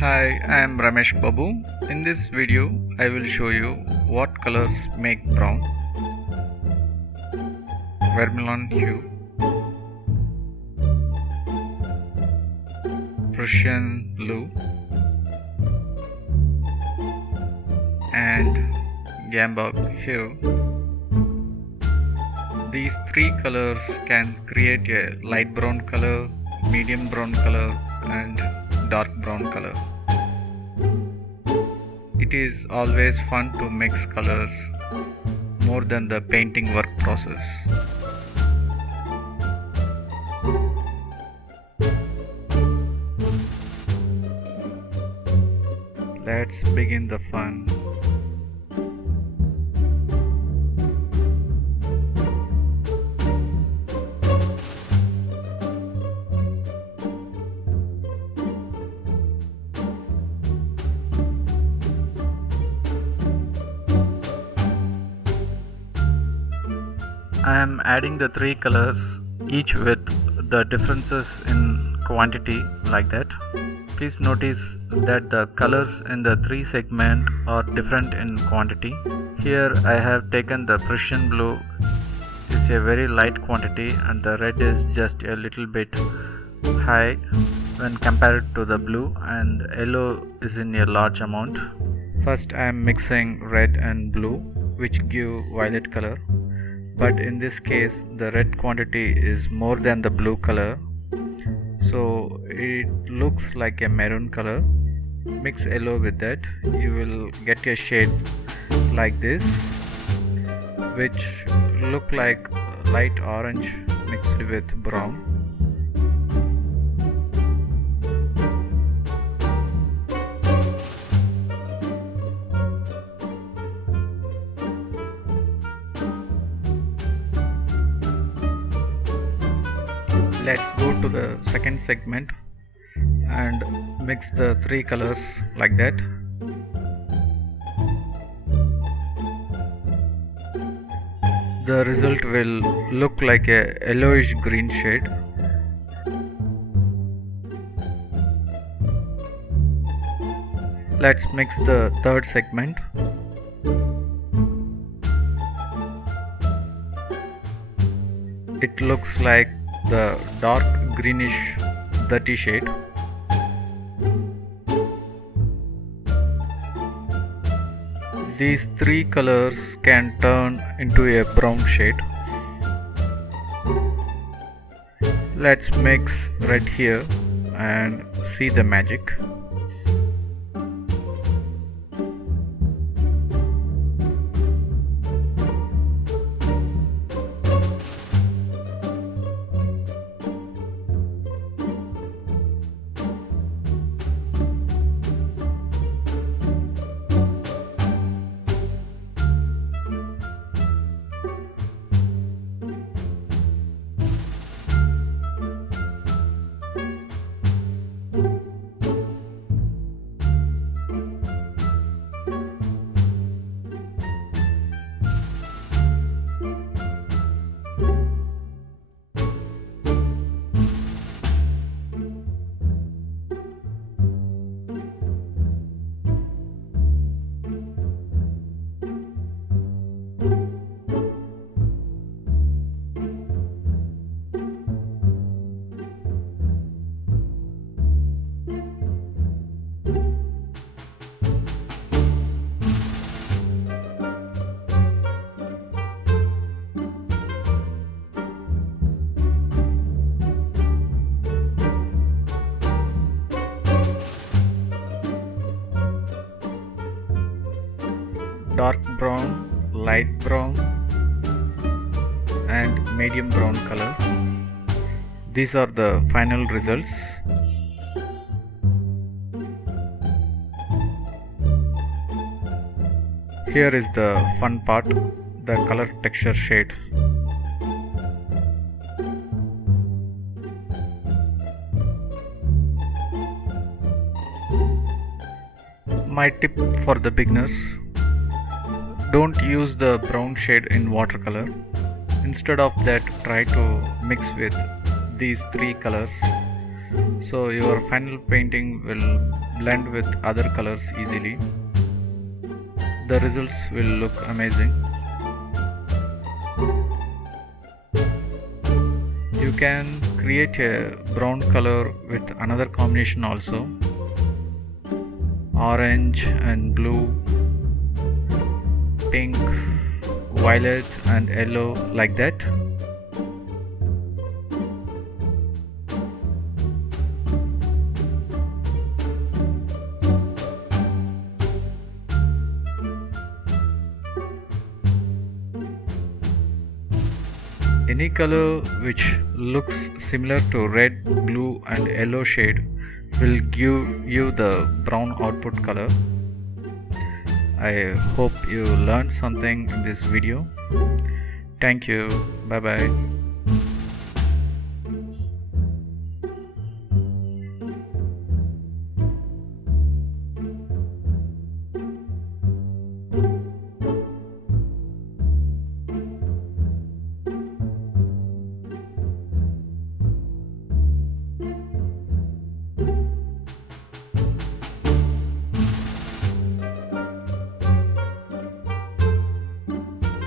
Hi, I am Ramesh Babu. In this video, I will show you what colors make brown. Vermilion hue, Prussian blue, and Gambog hue. These three colors can create a light brown color, medium brown color, and dark brown color. It is always fun to mix colors more than the painting work process. Let's begin the fun. I am adding the three colors, each with the differences in quantity like that. Please notice that the colors in the three segments are different in quantity. Here I have taken the Prussian blue is a very light quantity and the red is just a little bit high when compared to the blue, and yellow is in a large amount. First I am mixing red and blue, which give violet color. But in this case the red quantity is more than the blue color, so it looks like a maroon color. Mix yellow with that, you will get a shade like this, which look like light orange mixed with brown. Let's go to the second segment and mix the three colors like that. The result will look like a yellowish green shade. Let's mix the third segment. It looks like the dark greenish dirty shade. These three colors can turn into a brown shade. Let's mix red here and see the magic. Dark brown, light brown, and medium brown color. These are the final results. Here is the fun part, the color texture shade. My tip for the beginners: don't use the brown shade in watercolor. Instead of that, try to mix with these three colors so your final painting will blend with other colors easily. The results will look amazing. You can create a brown color with another combination also, orange and blue, pink, violet and yellow, like that. Any color which looks similar to red, blue and yellow shade will give you the brown output color. I hope you learned something in this video. Thank you. Bye bye.